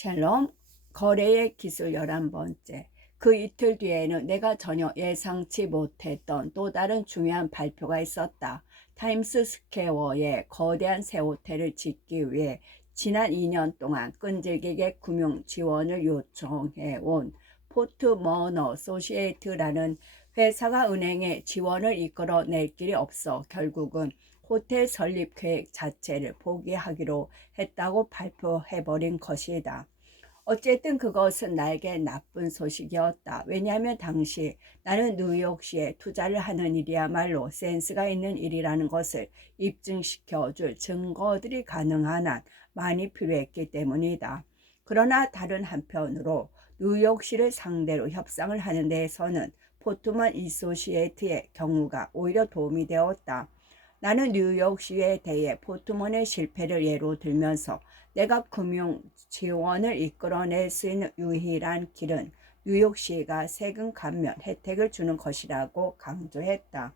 샬롬, 거래의 기술 11번째. 그 이틀 뒤에는 내가 전혀 예상치 못했던 또 다른 중요한 발표가 있었다. 타임스 스퀘어에 거대한 새 호텔을 짓기 위해 지난 2년 동안 끈질기게 금융 지원을 요청해온 포트머너 소시에이트라는 회사가 은행에 지원을 이끌어낼 길이 없어 결국은 호텔 설립 계획 자체를 포기하기로 했다고 발표해버린 것이다. 어쨌든 그것은 나에게 나쁜 소식이었다. 왜냐하면 당시 나는 뉴욕시에 투자를 하는 일이야말로 센스가 있는 일이라는 것을 입증시켜줄 증거들이 가능한 한 많이 필요했기 때문이다. 그러나 다른 한편으로 뉴욕시를 상대로 협상을 하는 데에서는 포트먼 이소시에이트의 경우가 오히려 도움이 되었다. 나는 뉴욕시에 대해 포트먼의 실패를 예로 들면서 내가 금융 지원을 이끌어낼 수 있는 유일한 길은 뉴욕시가 세금 감면 혜택을 주는 것이라고 강조했다.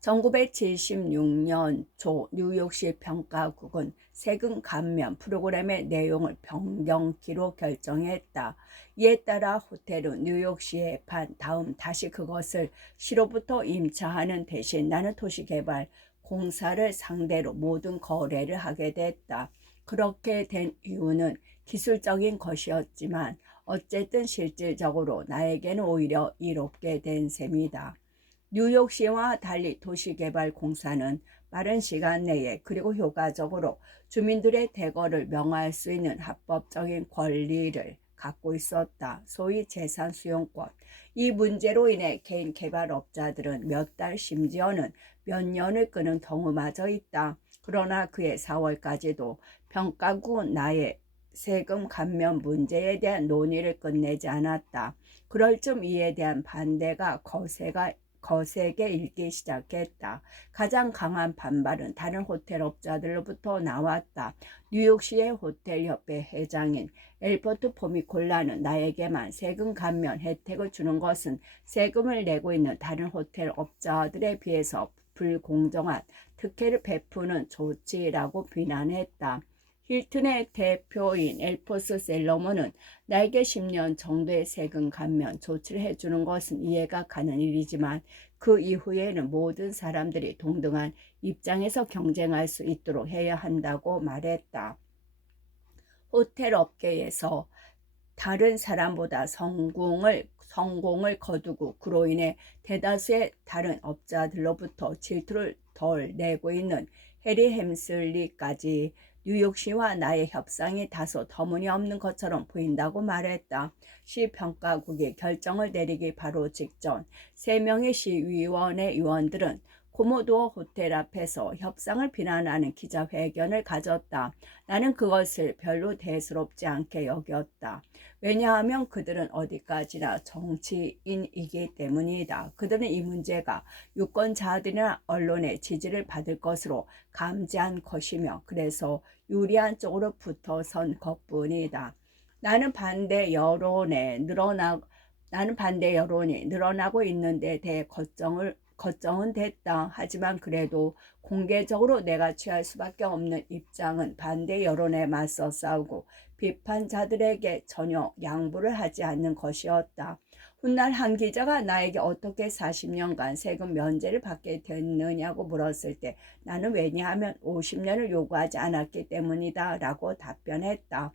1976년 초 뉴욕시 평가국은 세금 감면 프로그램의 내용을 변경키로 결정했다. 이에 따라 호텔은 뉴욕시에 판 다음 다시 그것을 시로부터 임차하는 대신 나는 도시개발 공사를 상대로 모든 거래를 하게 됐다. 그렇게 된 이유는 기술적인 것이었지만 어쨌든 실질적으로 나에게는 오히려 이롭게 된 셈이다. 뉴욕시와 달리 도시개발공사는 빠른 시간 내에 그리고 효과적으로 주민들의 대거를 명할 수 있는 합법적인 권리를 갖고 있었다. 소위 재산 수용권. 이 문제로 인해 개인 개발업자들은 몇 달 심지어는 몇 년을 끄는 경우마저 있다. 그러나 그해 4월까지도 평가국은 나의 세금 감면 문제에 대한 논의를 끝내지 않았다. 그럴 쯤 이에 대한 반대가 거세게 일기 시작했다. 가장 강한 반발은 다른 호텔업자들로부터 나왔다. 뉴욕시의 호텔협회 회장인 엘버트 포미콜라는 나에게만 세금 감면 혜택을 주는 것은 세금을 내고 있는 다른 호텔업자들에 비해서 불공정한 특혜를 베푸는 조치라고 비난했다. 힐튼의 대표인 엘포스 셀러먼은 나에게 10년 정도의 세금 감면 조치를 해주는 것은 이해가 가는 일이지만 그 이후에는 모든 사람들이 동등한 입장에서 경쟁할 수 있도록 해야 한다고 말했다. 호텔 업계에서 다른 사람보다 성공을 거두고 그로 인해 대다수의 다른 업자들로부터 질투를 덜 내고 있는 해리 햄슬리까지 뉴욕시와 나의 협상이 다소 터무니없는 것처럼 보인다고 말했다. 시평가국이 결정을 내리기 바로 직전 3명의 시위원회 위원들은 코모도어 호텔 앞에서 협상을 비난하는 기자회견을 가졌다. 나는 그것을 별로 대수롭지 않게 여겼다. 왜냐하면 그들은 어디까지나 정치인이기 때문이다. 그들은 이 문제가 유권자들이나 언론의 지지를 받을 것으로 감지한 것이며 그래서 유리한 쪽으로 붙어선 것뿐이다. 나는 반대 여론이 늘어나고 있는 데 대해 걱정은 됐다. 하지만 그래도 공개적으로 내가 취할 수밖에 없는 입장은 반대 여론에 맞서 싸우고 비판자들에게 전혀 양보를 하지 않는 것이었다. 훗날 한 기자가 나에게 어떻게 40년간 세금 면제를 받게 됐느냐고 물었을 때 나는 왜냐하면 50년을 요구하지 않았기 때문이다 라고 답변했다.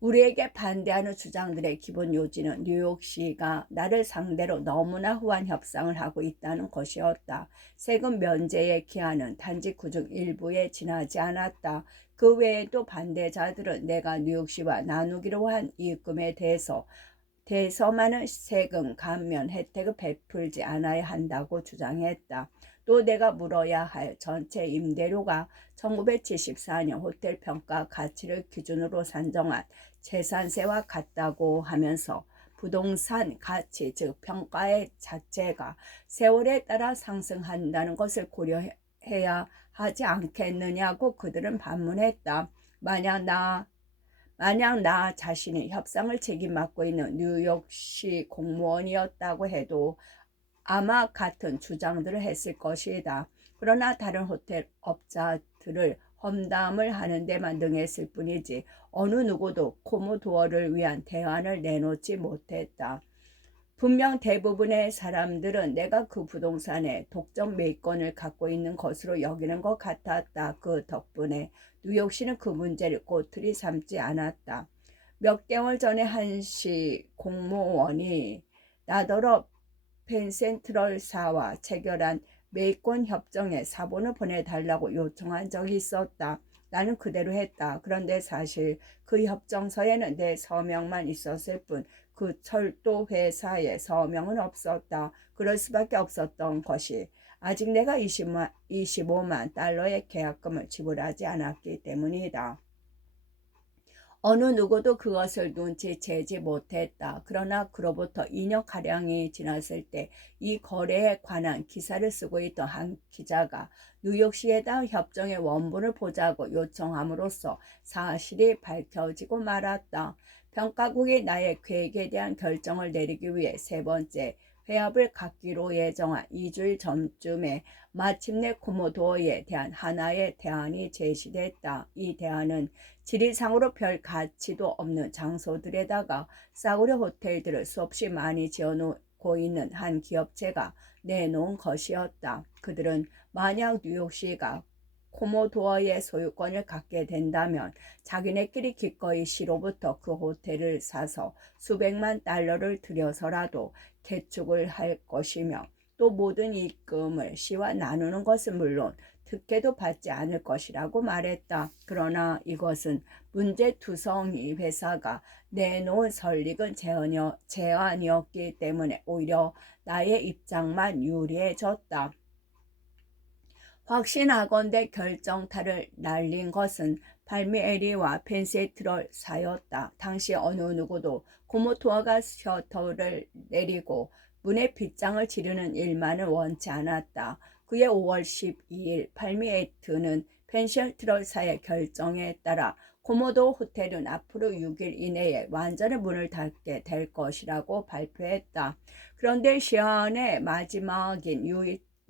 우리에게 반대하는 주장들의 기본 요지는 뉴욕시가 나를 상대로 너무나 후한 협상을 하고 있다는 것이었다. 세금 면제의 기한은 단지 그중 일부에 지나지 않았다. 그 외에도 반대자들은 내가 뉴욕시와 나누기로 한 이익금에 대해서만은 세금 감면 혜택을 베풀지 않아야 한다고 주장했다. 또 내가 물어야 할 전체 임대료가 1974년 호텔 평가 가치를 기준으로 산정한 재산세와 같다고 하면서 부동산 가치 즉 평가의 자체가 세월에 따라 상승한다는 것을 고려해야 하지 않겠느냐고 그들은 반문했다. 만약 나 자신이 협상을 책임맡고 있는 뉴욕시 공무원이었다고 해도 아마 같은 주장들을 했을 것이다. 그러나 다른 호텔 업자들을 험담을 하는 데만 능했을 뿐이지 어느 누구도 코모도어를 위한 대안을 내놓지 못했다. 분명 대부분의 사람들은 내가 그 부동산에 독점 매입권을 갖고 있는 것으로 여기는 것 같았다. 그 덕분에 뉴욕시는 그 문제를 꼬투리 삼지 않았다. 몇 개월 전에 한시 공무원이 나더러 펜센트럴사와 체결한 매입권 협정에 사본을 보내달라고 요청한 적이 있었다. 나는 그대로 했다. 그런데 사실 그 협정서에는 내 서명만 있었을 뿐 그 철도 회사의 서명은 없었다. 그럴 수밖에 없었던 것이 아직 내가 25만 달러의 계약금을 지불하지 않았기 때문이다. 어느 누구도 그것을 눈치채지 못했다. 그러나 그로부터 2년가량이 지났을 때 이 거래에 관한 기사를 쓰고 있던 한 기자가 뉴욕시에다 협정의 원본을 보자고 요청함으로써 사실이 밝혀지고 말았다. 평가국이 나의 계획에 대한 결정을 내리기 위해 세 번째 회합을 갖기로 예정한 2주일 전쯤에 마침내 코모도어에 대한 하나의 대안이 제시됐다. 이 대안은 지리상으로 별 가치도 없는 장소들에다가 싸구려 호텔들을 수없이 많이 지어놓고 있는 한 기업체가 내놓은 것이었다. 그들은 만약 뉴욕시가 코모도어의 소유권을 갖게 된다면 자기네끼리 기꺼이 시로부터 그 호텔을 사서 수백만 달러를 들여서라도 개축을 할 것이며 또 모든 이익금을 시와 나누는 것은 물론 특혜도 받지 않을 것이라고 말했다. 그러나 이것은 문제투성이 회사가 내놓은 설익은 제안이었기 때문에 오히려 나의 입장만 유리해졌다. 확신하건대 결정타를 날린 것은 팔미에리와 펜세트럴 사였다. 당시 어느 누구도 코모도어가 셔터를 내리고 문에 빗장을 지르는 일만을 원치 않았다. 그해 5월 12일 팔미에이트는 펜세트럴사의 결정에 따라 코모도어 호텔은 앞으로 6일 이내에 완전히 문을 닫게 될 것이라고 발표했다. 그런데 시한의 마지막인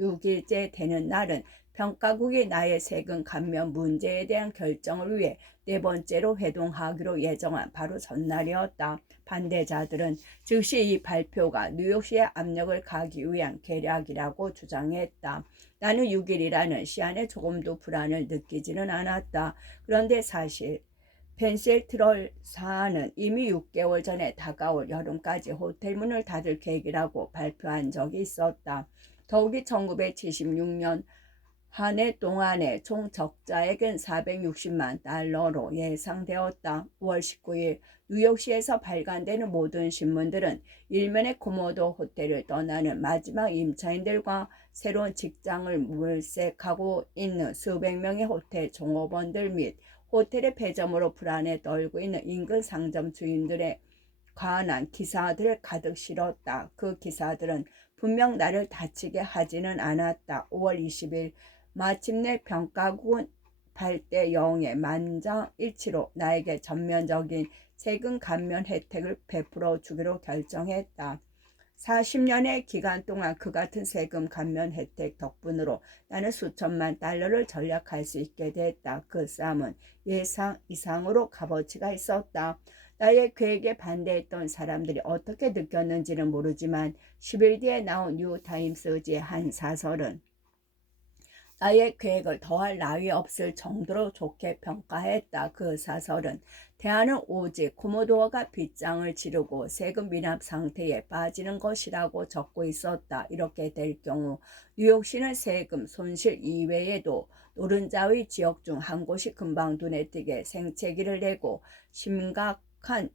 6일째 되는 날은 평가국이 나의 세금 감면 문제에 대한 결정을 위해 네 번째로 회동하기로 예정한 바로 전날이었다. 반대자들은 즉시 이 발표가 뉴욕시의 압력을 가기 위한 계략이라고 주장했다. 나는 6일이라는 시한에 조금도 불안을 느끼지는 않았다. 그런데 사실 펜실트럴 사는 이미 6개월 전에 다가올 여름까지 호텔 문을 닫을 계획이라고 발표한 적이 있었다. 더욱이 1976년 한 해 동안의 총 적자액은 460만 달러로 예상되었다. 5월 19일 뉴욕시에서 발간되는 모든 신문들은 일면의 코모도 호텔을 떠나는 마지막 임차인들과 새로운 직장을 물색하고 있는 수백 명의 호텔 종업원들 및 호텔의 폐점으로 불안에 떨고 있는 인근 상점 주인들에 관한 기사들을 가득 실었다. 그 기사들은 분명 나를 다치게 하지는 않았다. 5월 20일 마침내 평가국은 8대 0의 만장일치로 나에게 전면적인 세금 감면 혜택을 베풀어 주기로 결정했다. 40년의 기간 동안 그 같은 세금 감면 혜택 덕분으로 나는 수천만 달러를 절약할 수 있게 됐다. 그 쌈은 예상 이상으로 값어치가 있었다. 나의 계획에 반대했던 사람들이 어떻게 느꼈는지는 모르지만 10일 뒤에 나온 뉴타임스지의 한 사설은 나의 계획을 더할 나위 없을 정도로 좋게 평가했다. 그 사설은 대안은 오직 코모도어가 빗장을 지르고 세금 미납 상태에 빠지는 것이라고 적고 있었다. 이렇게 될 경우 뉴욕시는 세금 손실 이외에도 노른자의 지역 중 한 곳이 금방 눈에 띄게 생채기를 내고 심각한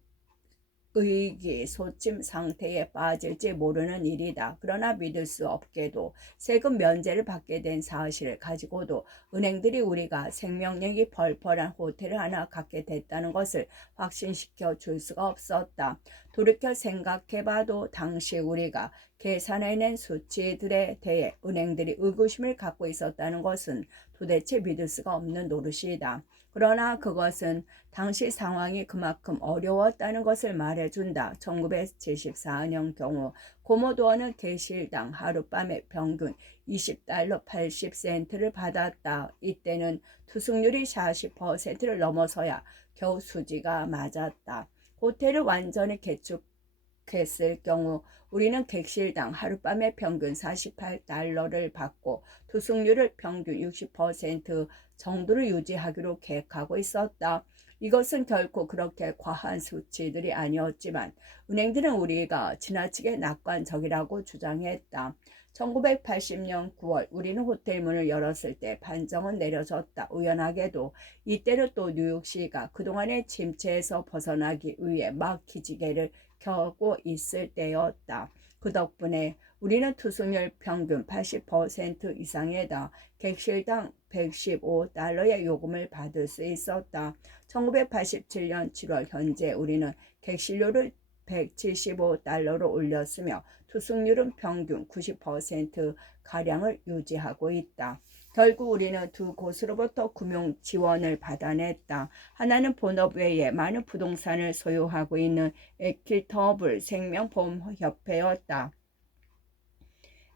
의기소침 상태에 빠질지 모르는 일이다. 그러나 믿을 수 없게도 세금 면제를 받게 된 사실을 가지고도 은행들이 우리가 생명력이 펄펄한 호텔을 하나 갖게 됐다는 것을 확신시켜 줄 수가 없었다. 돌이켜 생각해봐도 당시 우리가 계산해낸 수치들에 대해 은행들이 의구심을 갖고 있었다는 것은 도대체 믿을 수가 없는 노릇이다. 그러나 그것은 당시 상황이 그만큼 어려웠다는 것을 말해준다. 1974년 경우 코모도어는 개실당 하룻밤에 평균 $20 80센트를 받았다. 이때는 투숙률이 40%를 넘어서야 겨우 수지가 맞았다. 호텔을 완전히 개축했을 경우 우리는 객실당 하룻밤에 평균 $48를 받고 투숙률을 평균 60% 정도를 유지하기로 계획하고 있었다. 이것은 결코 그렇게 과한 수치들이 아니었지만 은행들은 우리가 지나치게 낙관적이라고 주장했다. 1980년 9월 우리는 호텔 문을 열었을 때 판정은 내려졌다. 우연하게도 이때는 또 뉴욕시가 그동안의 침체에서 벗어나기 위해 막 기지개를 켜고 있을 때였다. 그 덕분에 우리는 투숙률 평균 80% 이상에다 객실당 $115의 요금을 받을 수 있었다. 1987년 7월 현재 우리는 객실료를 $175로 올렸으며 투숙률은 평균 90%가량을 유지하고 있다. 결국 우리는 두 곳으로부터 금융 지원을 받아냈다. 하나는 본업 외에 많은 부동산을 소유하고 있는 에퀴터블 생명보험협회였다.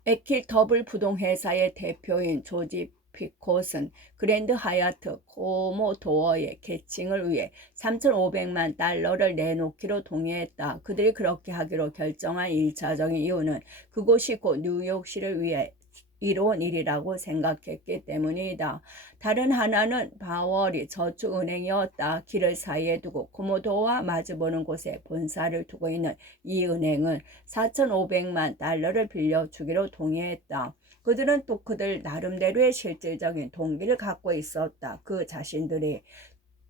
에퀴터블 부동회사의 대표인 조지 피콧은 그랜드 하얏트 코모도어의 개칭을 위해 $3,500만 내놓기로 동의했다. 그들이 그렇게 하기로 결정한 1차적인 이유는 그곳이 곧 뉴욕시를 위해 이로운 일이라고 생각했기 때문이다. 다른 하나는 바월이 저축은행이었다. 길을 사이에 두고 코모도어와 마주보는 곳에 본사를 두고 있는 이 은행은 $4,500만 빌려주기로 동의했다. 그들은 또 그들 나름대로의 실질적인 동기를 갖고 있었다. 그 자신들이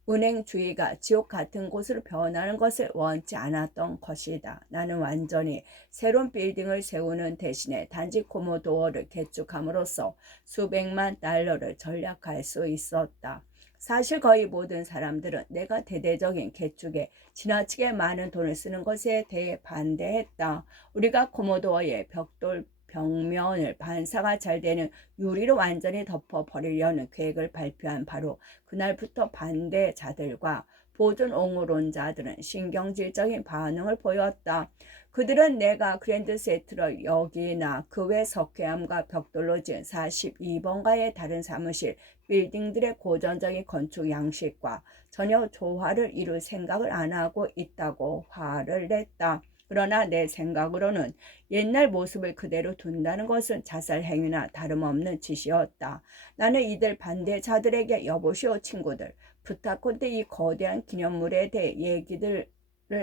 은행 주위가 지옥 같은 곳으로 변하는 것을 원치 않았던 것이다. 나는 완전히 새로운 빌딩을 세우는 대신에 단지 코모도어를 개축함으로써 수백만 달러를 절약할 수 있었다. 사실 거의 모든 사람들은 내가 대대적인 개축에 지나치게 많은 돈을 쓰는 것에 대해 반대했다. 우리가 코모도어의 벽면을 반사가 잘 되는 유리로 완전히 덮어버리려는 계획을 발표한 바로 그날부터 반대자들과 보존 옹호론자들은 신경질적인 반응을 보였다. 그들은 내가 그랜드 세트럴 역이나 그 외 석회암과 벽돌로 지은 42번가의 다른 사무실, 빌딩들의 고전적인 건축 양식과 전혀 조화를 이룰 생각을 안 하고 있다고 화를 냈다. 그러나 내 생각으로는 옛날 모습을 그대로 둔다는 것은 자살 행위나 다름없는 짓이었다. 나는 이들 반대자들에게 여보시오 친구들, 부탁컨대 이 거대한 기념물에 대해 얘기들을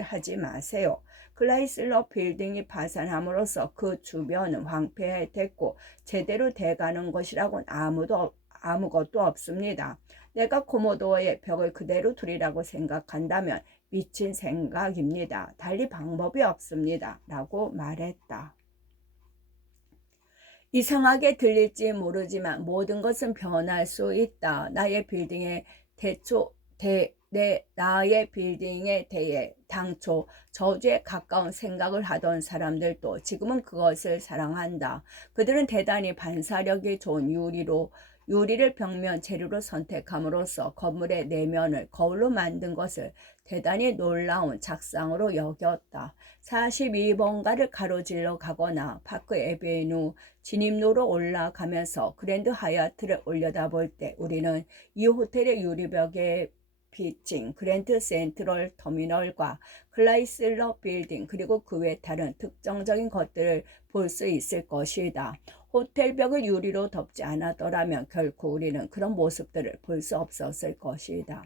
하지 마세요. 클라이슬러 빌딩이 파산함으로써 그 주변은 황폐했고 제대로 돼가는 것이라고는 아무것도 없습니다. 내가 코모도어의 벽을 그대로 두리라고 생각한다면 미친 생각입니다. 달리 방법이 없습니다. 라고 말했다. 이상하게 들릴지 모르지만 모든 것은 변할 수 있다. 나의 빌딩에 대해 당초 저주에 가까운 생각을 하던 사람들도 지금은 그것을 사랑한다. 그들은 대단히 반사력이 좋은 유리를 벽면 재료로 선택함으로써 건물의 내면을 거울로 만든 것을 대단히 놀라운 작상으로 여겼다. 42번가를 가로질러 가거나 파크 에베뉴 진입로로 올라가면서 그랜드 하얏트를 올려다볼 때 우리는 이 호텔의 유리벽에 비친 그랜드 센트럴 터미널과 클라이슬러 빌딩 그리고 그 외 다른 특정적인 것들을 볼 수 있을 것이다. 호텔 벽을 유리로 덮지 않았더라면 결코 우리는 그런 모습들을 볼 수 없었을 것이다.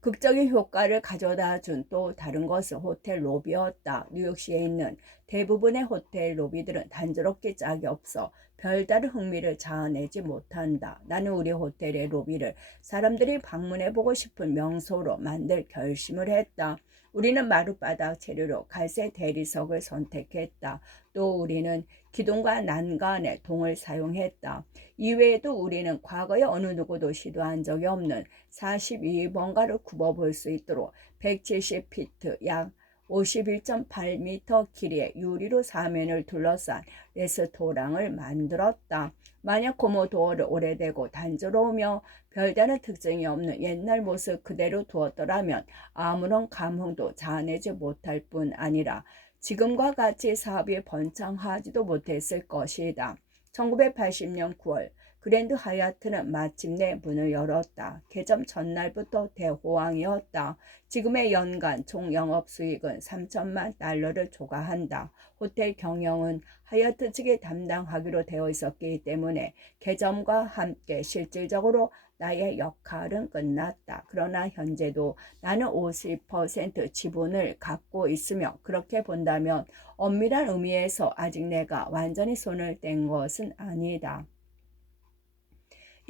극적인 효과를 가져다 준 또 다른 것은 호텔 로비였다. 뉴욕시에 있는 대부분의 호텔 로비들은 단조롭게 짝이 없어 별다른 흥미를 자아내지 못한다. 나는 우리 호텔의 로비를 사람들이 방문해보고 싶은 명소로 만들 결심을 했다. 우리는 마룻바닥 재료로 갈색 대리석을 선택했다. 또 우리는 기둥과 난간에 동을 사용했다. 이외에도 우리는 과거에 어느 누구도 시도한 적이 없는 42번가를 굽어볼 수 있도록 170피트 약 51.8m 길이의 유리로 사면을 둘러싼 레스토랑을 만들었다. 만약 코모도어를 오래되고 단조로우며 별다른 특징이 없는 옛날 모습 그대로 두었더라면 아무런 감흥도 자아내지 못할 뿐 아니라 지금과 같이 사업이 번창하지도 못했을 것이다. 1980년 9월 그랜드 하얏트는 마침내 문을 열었다. 개점 전날부터 대호황이었다. 지금의 연간 총 영업 수익은 3천만 달러를 초과한다. 호텔 경영은 하얏트 측이 담당하기로 되어 있었기 때문에 개점과 함께 실질적으로 나의 역할은 끝났다. 그러나 현재도 나는 50% 지분을 갖고 있으며 그렇게 본다면 엄밀한 의미에서 아직 내가 완전히 손을 뗀 것은 아니다.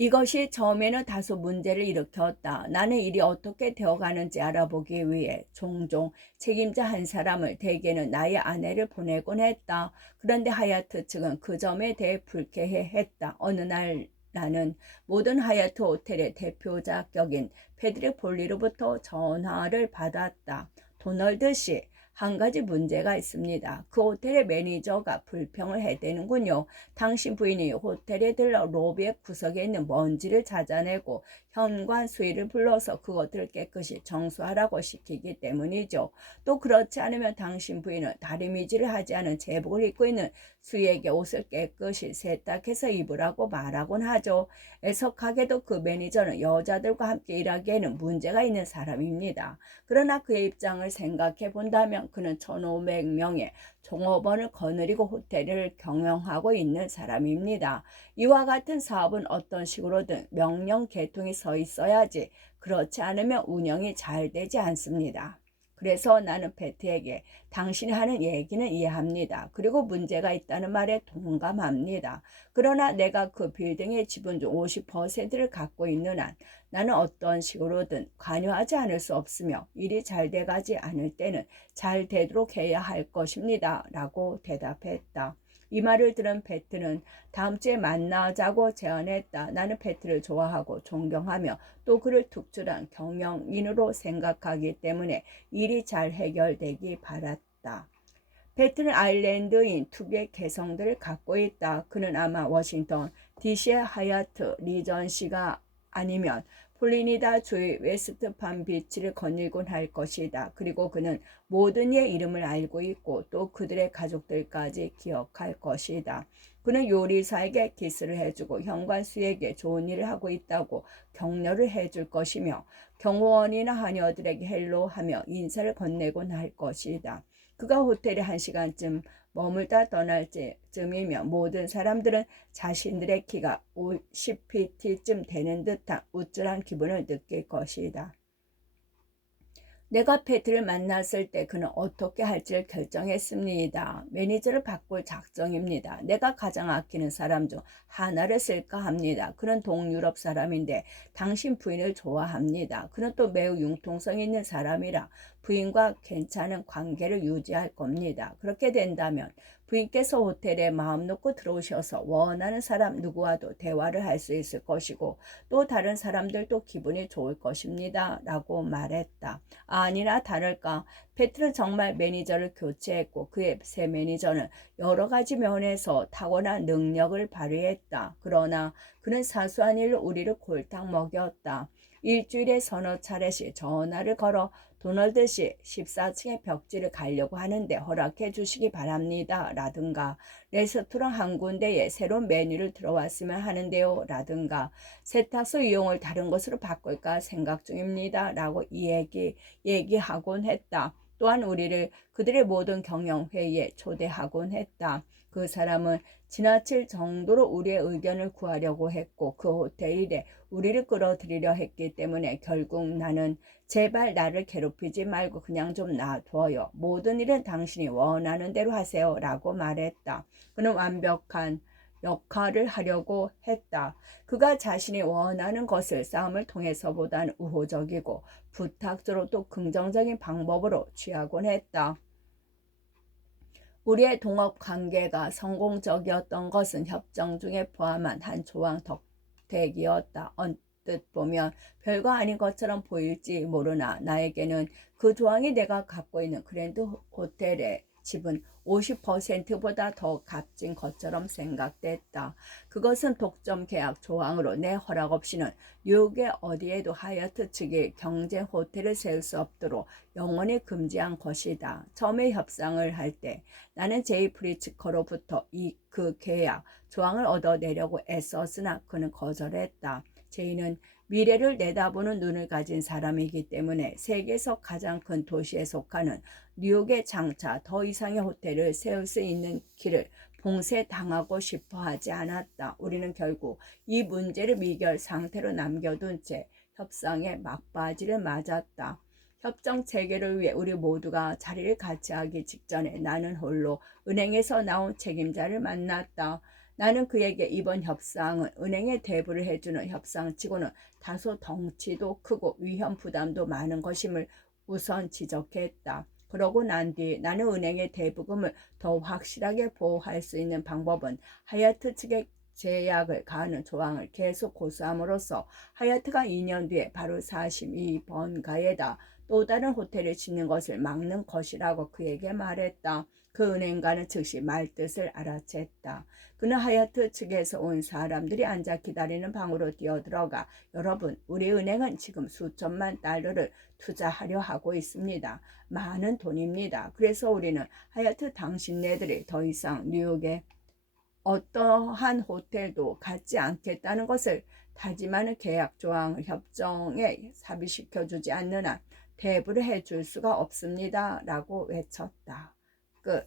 이것이 처음에는 다소 문제를 일으켰다. 나는 일이 어떻게 되어가는지 알아보기 위해 종종 책임자 한 사람을, 대개는 나의 아내를 보내곤 했다. 그런데 하얏트 측은 그 점에 대해 불쾌해했다. 어느 날 나는 모든 하얏트 호텔의 대표자 격인 패드릭 볼리로부터 전화를 받았다. 도널드 씨, 한 가지 문제가 있습니다. 그 호텔의 매니저가 불평을 해대는군요. 당신 부인이 호텔에 들러 로비의 구석에 있는 먼지를 찾아내고 현관 수위를 불러서 그것들을 깨끗이 정수하라고 시키기 때문이죠. 또 그렇지 않으면 당신 부인은 다리미질을 하지 않은 제복을 입고 있는 수위에게 옷을 깨끗이 세탁해서 입으라고 말하곤 하죠. 애석하게도 그 매니저는 여자들과 함께 일하기에는 문제가 있는 사람입니다. 그러나 그의 입장을 생각해 본다면 그는 1,500명의 종업원을 거느리고 호텔을 경영하고 있는 사람입니다. 이와 같은 사업은 어떤 식으로든 명령 계통이 서 있어야지 그렇지 않으면 운영이 잘 되지 않습니다. 그래서 나는 베트에게 당신이 하는 얘기는 이해합니다. 그리고 문제가 있다는 말에 동감합니다. 그러나 내가 그 빌딩의 지분 중 50%를 갖고 있는 한 나는 어떤 식으로든 관여하지 않을 수 없으며 일이 잘 돼가지 않을 때는 잘 되도록 해야 할 것입니다. 라고 대답했다. 이 말을 들은 베트는 다음 주에 만나자고 제안했다. 나는 베트를 좋아하고 존경하며 또 그를 특출한 경영인으로 생각하기 때문에 일이 잘 해결되기 바랐다. 베트는 아일랜드인 특유의 개성들을 갖고 있다. 그는 아마 워싱턴 DC의 하얏트 리전시가 아니면 플리니다 주의 웨스트 팜비치를 거닐곤 할 것이다. 그리고 그는 모든 이의 이름을 알고 있고 또 그들의 가족들까지 기억할 것이다. 그는 요리사에게 키스를 해주고 현관수에게 좋은 일을 하고 있다고 격려를 해줄 것이며 경호원이나 하녀들에게 헬로하며 인사를 건네곤 할 것이다. 그가 호텔에 1시간쯤 머물다 떠날 즈음이면 모든 사람들은 자신들의 키가 50pt쯤 되는 듯한 우쭐한 기분을 느낄 것이다. 내가 패트를 만났을 때 그는 어떻게 할지를 결정했습니다. 매니저를 바꿀 작정입니다. 내가 가장 아끼는 사람 중 하나를 쓸까 합니다. 그는 동유럽 사람인데 당신 부인을 좋아합니다. 그는 또 매우 융통성 있는 사람이라 부인과 괜찮은 관계를 유지할 겁니다. 그렇게 된다면 부인께서 호텔에 마음 놓고 들어오셔서 원하는 사람 누구와도 대화를 할 수 있을 것이고 또 다른 사람들도 기분이 좋을 것입니다. 라고 말했다. 아니나 다를까 패트는 정말 매니저를 교체했고 그의 새 매니저는 여러 가지 면에서 탁월한 능력을 발휘했다. 그러나 그는 사소한 일로 우리를 골탕 먹였다. 일주일에 서너 차례씩 전화를 걸어 도널드 씨 14층의 벽지를 가려고 하는데 허락해 주시기 바랍니다. 라든가 레스토랑 한 군데에 새로운 메뉴를 들어왔으면 하는데요. 라든가 세탁소 이용을 다른 것으로 바꿀까 생각 중입니다. 라고 얘기하곤 했다. 또한 우리를 그들의 모든 경영회의에 초대하곤 했다. 그 사람은 지나칠 정도로 우리의 의견을 구하려고 했고 그 호텔 일에 우리를 끌어들이려 했기 때문에 결국 나는 제발 나를 괴롭히지 말고 그냥 좀 놔둬요. 모든 일은 당신이 원하는 대로 하세요. 라고 말했다. 그는 완벽한 역할을 하려고 했다. 그가 자신이 원하는 것을 싸움을 통해서보다는 우호적이고 부탁조로 또 긍정적인 방법으로 취하곤 했다. 우리의 동업 관계가 성공적이었던 것은 협정 중에 포함한 한 조항 덕택이었다. 언뜻 보면 별거 아닌 것처럼 보일지 모르나 나에게는 그 조항이 내가 갖고 있는 그랜드 호텔의 집은 50%보다 더 값진 것처럼 생각됐다. 그것은 독점 계약 조항으로 내 허락 없이는 뉴욕의 어디에도 하얏트 측이 경쟁 호텔을 세울 수 없도록 영원히 금지한 것이다. 처음에 협상을 할 때 나는 제이 프리츠커로부터 그 계약 조항을 얻어내려고 애썼으나 그는 거절했다. 제이는 미래를 내다보는 눈을 가진 사람이기 때문에 세계에서 가장 큰 도시에 속하는 뉴욕에 장차 더 이상의 호텔을 세울 수 있는 길을 봉쇄당하고 싶어 하지 않았다. 우리는 결국 이 문제를 미결 상태로 남겨둔 채 협상에 막바지를 맞았다. 협정 체결을 위해 우리 모두가 자리를 같이 하기 직전에 나는 홀로 은행에서 나온 책임자를 만났다. 나는 그에게 이번 협상은 은행에 대부를 해주는 협상치고는 다소 덩치도 크고 위험 부담도 많은 것임을 우선 지적했다. 그러고 난 뒤 나는 은행의 대부금을 더 확실하게 보호할 수 있는 방법은 하얏트 측의 제약을 가하는 조항을 계속 고수함으로써 하얏트가 2년 뒤에 바로 42번가에다 또 다른 호텔을 짓는 것을 막는 것이라고 그에게 말했다. 그 은행가는 즉시 말뜻을 알아챘다. 그는 하얏트 측에서 온 사람들이 앉아 기다리는 방으로 뛰어들어가 여러분, 우리 은행은 지금 수천만 달러를 투자하려 하고 있습니다. 많은 돈입니다. 그래서 우리는 하얏트 당신네들이 더 이상 뉴욕에 어떠한 호텔도 갖지 않겠다는 것을 다짐하는 계약 조항을 협정에 삽입시켜주지 않는 한 대부를 해줄 수가 없습니다. 라고 외쳤다. 끝.